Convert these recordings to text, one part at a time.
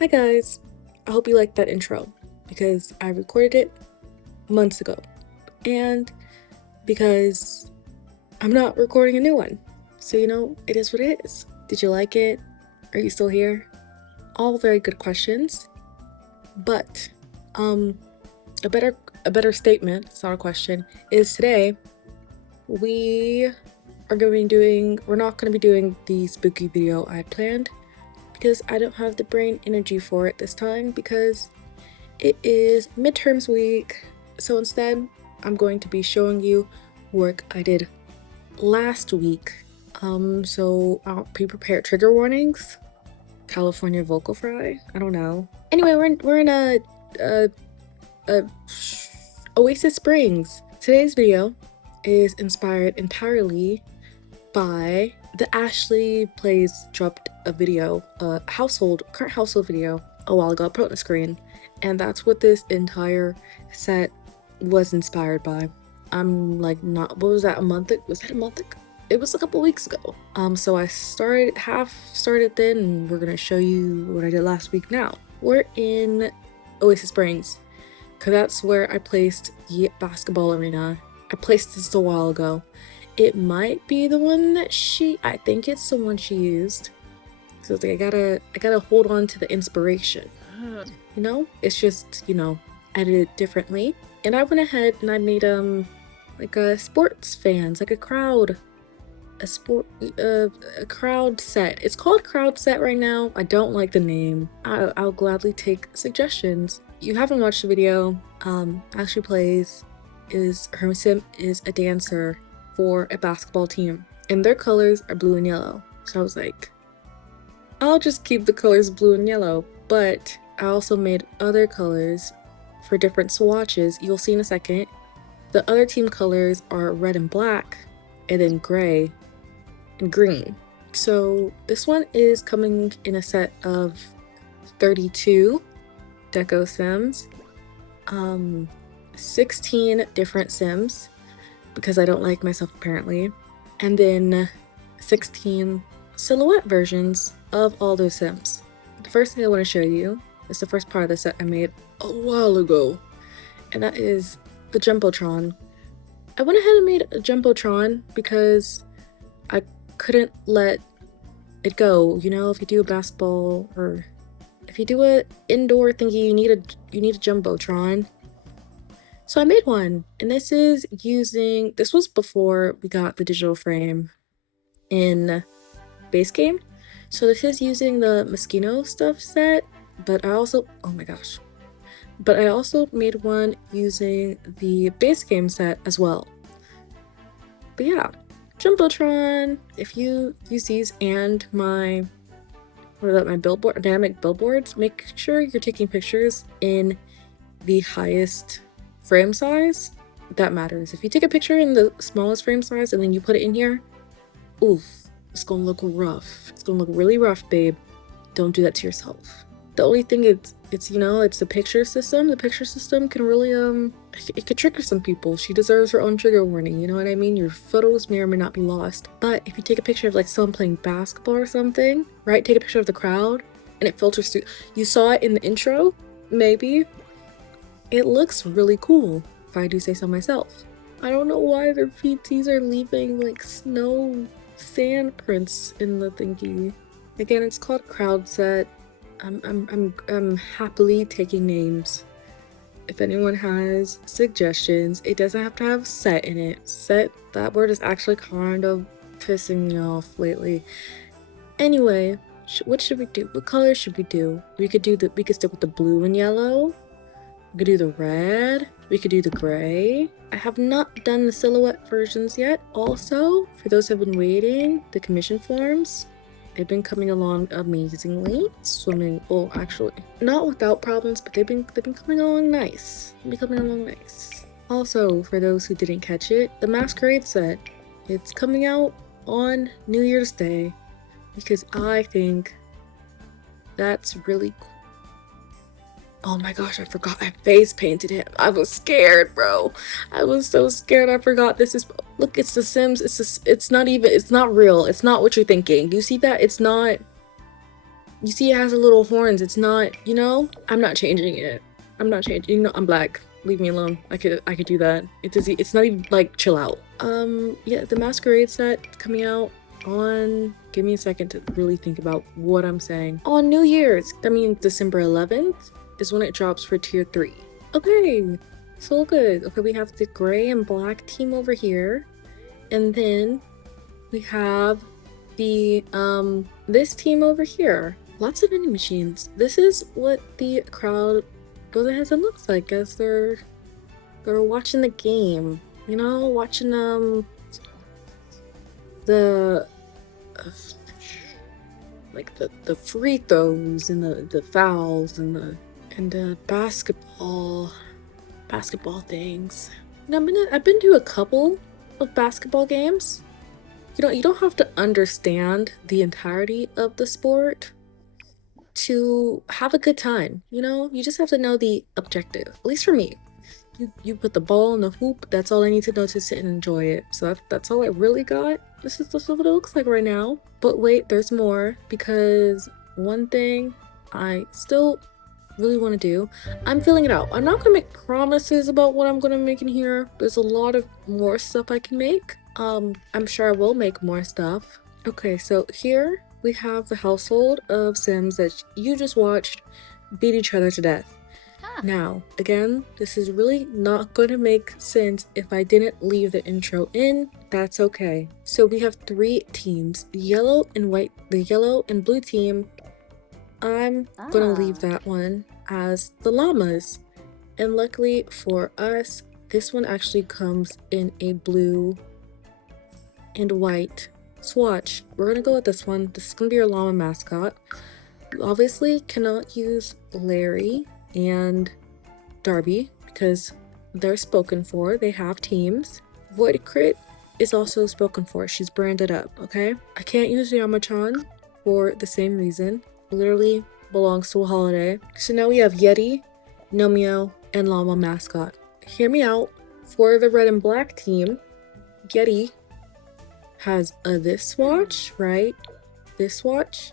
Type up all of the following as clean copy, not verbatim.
Hi guys, I hope you liked that intro because I recorded it months ago and because I'm not recording a new one. So it is what it is. Did you like it? Are you still here? All very good questions, but a better statement, it's not a question, is today we're not going to be doing the spooky video I had planned because I don't have the brain energy for it this time because it is midterms week. So instead, I'm going to be showing you work I did last week. So I'll be prepared. Trigger warnings, California vocal fry. I don't know. Anyway, we're in a Oasis Springs. Today's video is inspired entirely by the Ashley Plays dropped a video, current household video a while ago. I put it on the screen, and that's what this entire set was inspired by. I'm like, what was that, a month ago? Was that a month ago? It was a couple weeks ago. So I started then, and we're gonna show you what I did last week now. We're in Oasis Springs, because that's where I placed the basketball arena. I placed this a while ago. It might be the one that I think it's the one she used. So it's like I gotta hold on to the inspiration. It's just, edited differently. And I went ahead and I made like a sports fans, like a crowd set. It's called crowd set right now. I don't like the name. I'll gladly take suggestions. You haven't watched the video. Ashley Plays her sim is a dancer for a basketball team, and their colors are blue and yellow. So I was like, I'll just keep the colors blue and yellow, but I also made other colors for different swatches. You'll see in a second. The other team colors are red and black, and then gray and green. So this one is coming in a set of 32 Deco sims, 16 different sims, because I don't like myself apparently, and then 16 silhouette versions of all those sims. The first thing I want to show you is the first part of the set I made a while ago, and that is the Jumbotron. I went ahead and made a Jumbotron because I couldn't let it go. If you do a basketball or if you do a indoor thingy, you need a Jumbotron. So I made one, and this was before we got the digital frame in base game. So this is using the Mosquito stuff set, but I also made one using the base game set as well. But yeah, Jumbotron, if you use these and my dynamic billboards, make sure you're taking pictures in the highest frame size. That matters. If you take a picture in the smallest frame size and then you put it in here, oof, it's gonna look rough. It's gonna look really rough, babe. Don't do that to yourself. The only thing it's the picture system. The picture system can really it could trigger some people. She deserves her own trigger warning, you know what I mean? Your photos may or may not be lost. But if you take a picture of like someone playing basketball or something, right? Take a picture of the crowd and it filters through. You saw it in the intro, maybe. It looks really cool, if I do say so myself. I don't know why their PTs are leaving like snow sand prints in the thingy. Again, it's called crowd set. I'm happily taking names. If anyone has suggestions, it doesn't have to have set in it. Set, that word is actually kind of pissing me off lately. Anyway, what should we do? What color should we do? We could stick with the blue and yellow. We could do the red. We could do the gray. I have not done the silhouette versions yet. Also, for those who have been waiting, the commission forms, they've been coming along amazingly. Actually, not without problems, but they've been coming along nice. Also, for those who didn't catch it, the Masquerade set, it's coming out on New Year's Day because I think that's really cool. Oh my gosh, I forgot I face painted him. I was scared, bro. I was so scared. I forgot look, it's The Sims. It's not real. It's not what you're thinking. You see that? It's not You see it has a little horns. It's not, you know, I'm not changing it. I'm not changing, you know, I'm black. Leave me alone. I could do that. It's not even like chill out. Yeah, the Masquerade set coming out on, give me a second to really think about what I'm saying. On New Year's, that means December 11th is when it drops for tier 3. Okay, so good. Okay, we have the gray and black team over here. And then we have the, this team over here. Lots of vending machines. This is what the crowd goes ahead and looks like as they're watching the game. You know, watching, the, like the free throws and the fouls and the basketball things. Now I've been to a couple of basketball games. You know, you don't have to understand the entirety of the sport to have a good time. You know, you just have to know the objective. At least for me, you put the ball in the hoop. That's all I need to know to sit and enjoy it. So that's all I really got. This is what it looks like right now. But wait, there's more, because one thing I still really want to do, I'm filling it out. I'm not gonna make promises about what I'm gonna make in here. There's a lot of more stuff I can make. I'm sure I will make more stuff. Okay, so here we have the household of Sims that you just watched beat each other to death. Now, again, this is really not going to make sense if I didn't leave the intro in. That's okay. So we have 3 teams, yellow and white, the yellow and blue team. I'm gonna leave that one as the llamas. And luckily for us, this one actually comes in a blue and white swatch. We're gonna go with this one. This is gonna be our llama mascot. You obviously cannot use Larry and Darby because they're spoken for. They have teams. Void Crit is also spoken for. She's branded up, okay? I can't use Jumbotron for the same reason. Literally belongs to a holiday. So now we have Yeti, Nomeo, and Llama mascot. Hear me out. For the red and black team, Yeti has this swatch, right? This swatch.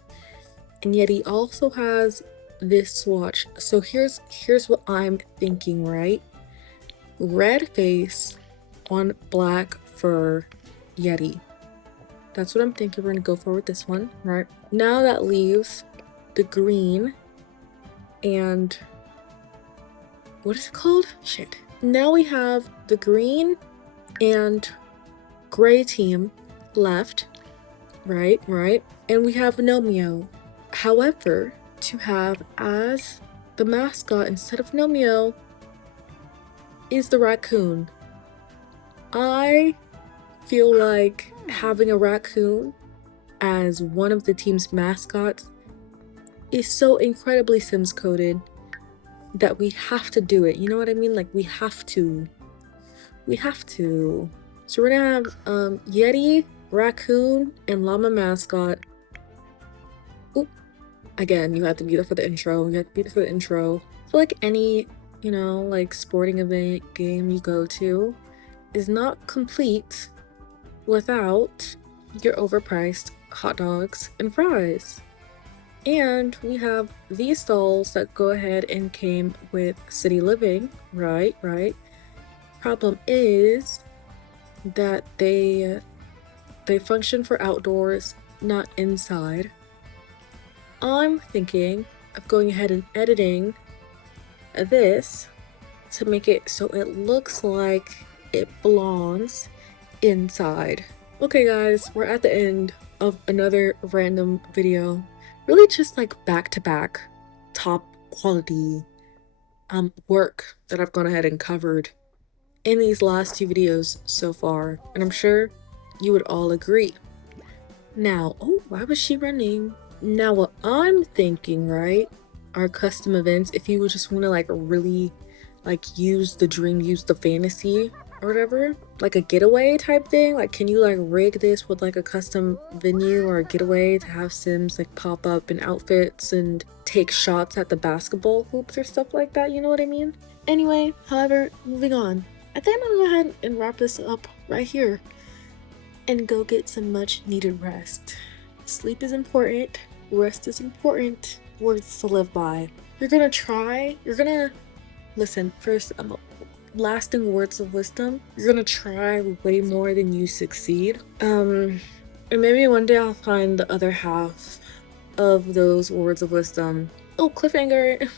And Yeti also has this swatch. So here's what I'm thinking, right? Red face on black fur Yeti. That's what I'm thinking. We're gonna go for with this one, right? Now that leaves the green and what is it called? Shit. Now we have the green and gray team left, right? And we have Nomeo. However, to have as the mascot instead of Nomeo is the raccoon. I feel like having a raccoon as one of the team's mascots is so incredibly Sims coded that we have to do it. You know what I mean? Like we have to. So we're gonna have Yeti, raccoon, and llama mascot. Oop. Again, you have to be there for the intro. You have to be there for the intro. I feel like any, you know, like sporting event game you go to is not complete without your overpriced hot dogs and fries. And we have these stalls that go ahead and came with city living, right? Problem is that they function for outdoors, not inside. I'm thinking of going ahead and editing this to make it so it looks like it belongs inside. Okay guys, we're at the end of another random video. Really just like back-to-back top quality work that I've gone ahead and covered in these last 2 videos so far, and I'm sure you would all agree. Now, oh, why was she running? Now what I'm thinking, right, are custom events. If you would just want to like really like use the dream, use the fantasy or whatever, like a getaway type thing, like can you like rig this with like a custom venue or a getaway to have Sims like pop up in outfits and take shots at the basketball hoops or stuff like that, you know what I mean? Anyway, however, moving on. I think I'm gonna go ahead and wrap this up right here and go get some much needed rest. Sleep is important, Rest is important. Words to live by. You're gonna listen first. Lasting words of wisdom. You're gonna try way more than you succeed. And maybe one day I'll find the other half of those words of wisdom. Oh, cliffhanger.